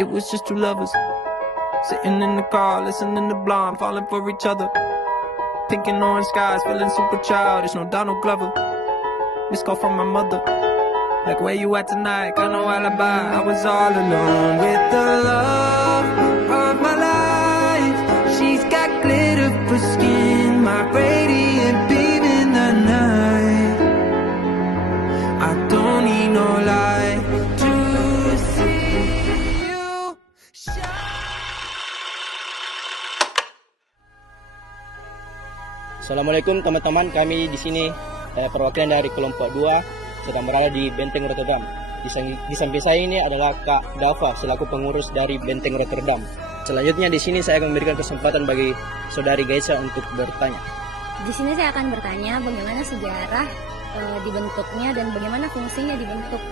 It was just two lovers sitting in the car, listening to Blonde, falling for each other. Pink and orange skies, feeling super childish. No Donald Glover. Missed call from my mother. Like, where you at tonight? Got no alibi. I was all alone with the love of my life. She's got glitter for skin, my radiant beam in the night. I don't need no light to see you shine. Assalamualaikum teman-teman, kami di sini perwakilan dari kelompok 2 sedang berada di Benteng Rotterdam. Di samping saya ini adalah Kak Dava selaku pengurus dari Benteng Rotterdam. Selanjutnya di sini saya akan memberikan kesempatan bagi Saudari Gaisa untuk bertanya. Di sini saya akan bertanya bagaimana sejarah dibentuknya dan bagaimana fungsinya dibentuk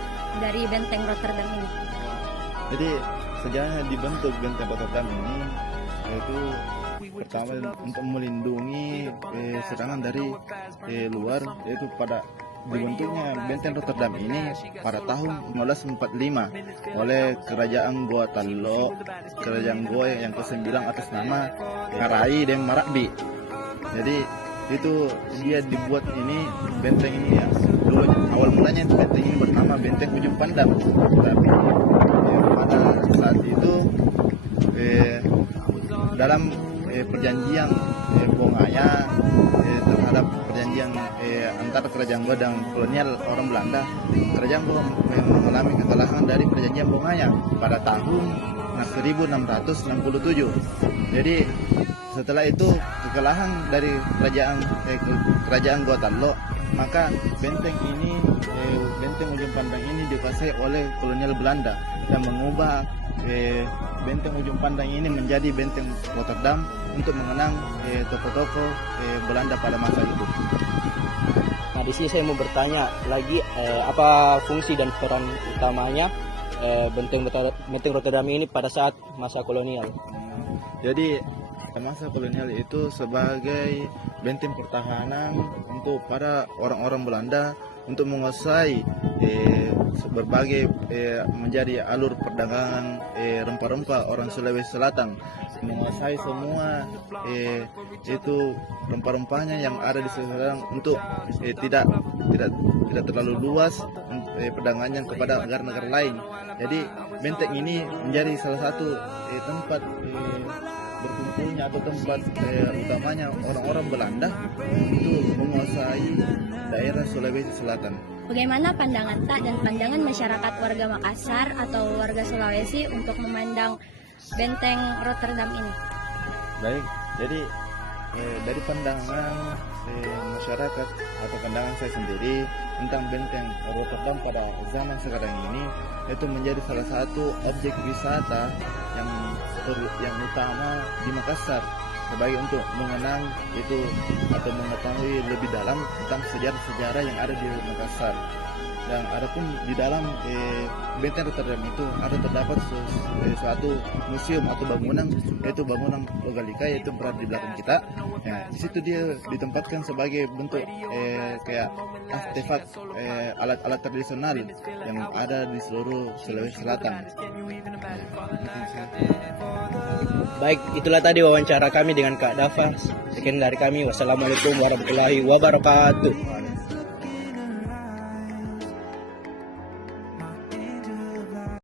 dari Benteng Rotterdam ini. Jadi sejarahnya dibentuk Benteng Rotterdam ini yaitu pertama untuk melindungi serangan dari luar, yaitu pada dibentuknya Benteng Rotterdam ini pada tahun 1945 oleh Kerajaan Goa Tallo, Kerajaan Goa yang ke-9 atas nama Ngarai dan Marabbi. Jadi itu dia dibuat ini benteng ini ya. Dulu awal mulanya benteng ini bernama Benteng Ujung Pandang. Tapi pada saat itu dalam perjanjian Bongaya terhadap perjanjian antara Kerajaan Goa dan kolonial orang Belanda, Kerajaan Goa mengalami kekalahan dari perjanjian Bongaya pada tahun 1667. Jadi setelah itu kekalahan dari kerajaan Goa Tallo, maka benteng ini Benteng Ujung Pandang ini dikuasai oleh kolonial Belanda dan mengubah Benteng Ujung Pandang ini menjadi Benteng Rotterdam untuk mengenang tokoh-tokoh Belanda pada masa itu. Nah, di sini saya mau bertanya lagi, apa fungsi dan peran utamanya Benteng Rotterdam ini pada saat masa kolonial? Jadi masa kolonial itu sebagai benteng pertahanan untuk para orang-orang Belanda untuk menguasai berbagai menjadi alur perdagangan rempah-rempah orang Sulawesi Selatan, menguasai semua itu rempah-rempahnya yang ada di Sulawesi Selatan untuk tidak terlalu luas perdagangannya kepada negara-negara lain. Jadi benteng ini menjadi salah satu tempat berkumpulnya atau tempat utamanya orang-orang Belanda untuk menguasai daerah Sulawesi Selatan. Bagaimana pandangan Tak dan pandangan masyarakat warga Makassar atau warga Sulawesi untuk memandang Benteng Rotterdam ini? Baik, jadi dari pandangan masyarakat atau pandangan saya sendiri tentang Benteng Rotterdam pada zaman sekarang ini, itu menjadi salah satu objek wisata yang utama di Makassar sebagai untuk mengenang itu atau mengetahui lebih dalam tentang sejarah-sejarah yang ada di Makassar. Dan adapun di dalam Benteng Rotterdam itu ada terdapat suatu museum atau bangunan, yaitu bangunan Logalika, yaitu berada di belakang kita. Nah, di situ dia ditempatkan sebagai bentuk kayak artefak alat-alat tradisional yang ada di seluruh Sulawesi Selatan. Baik, itulah tadi wawancara kami dengan Kak Dava. Sekian dari kami. Wassalamualaikum warahmatullahi wabarakatuh.